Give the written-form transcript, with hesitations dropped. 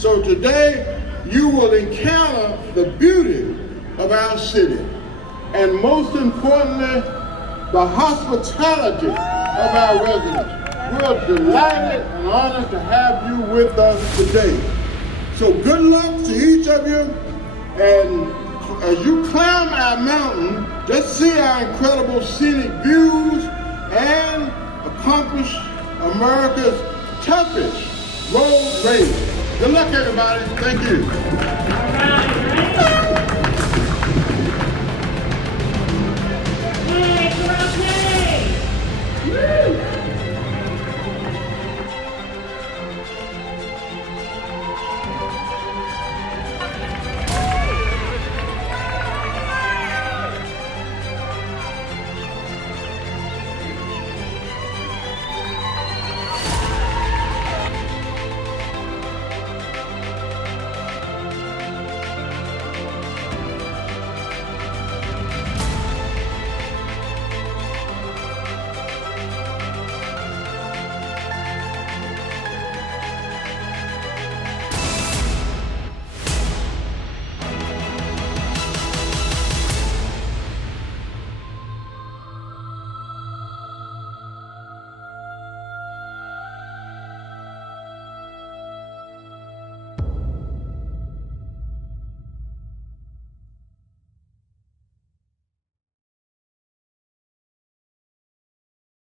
So today, you will encounter the beauty of our city, and most importantly, the hospitality of our residents. We're delighted and honored to have you with us today. So good luck to each of you, and as you climb our mountain, just see our incredible scenic views and accomplish America's toughest road race. Good luck, everybody. Thank you.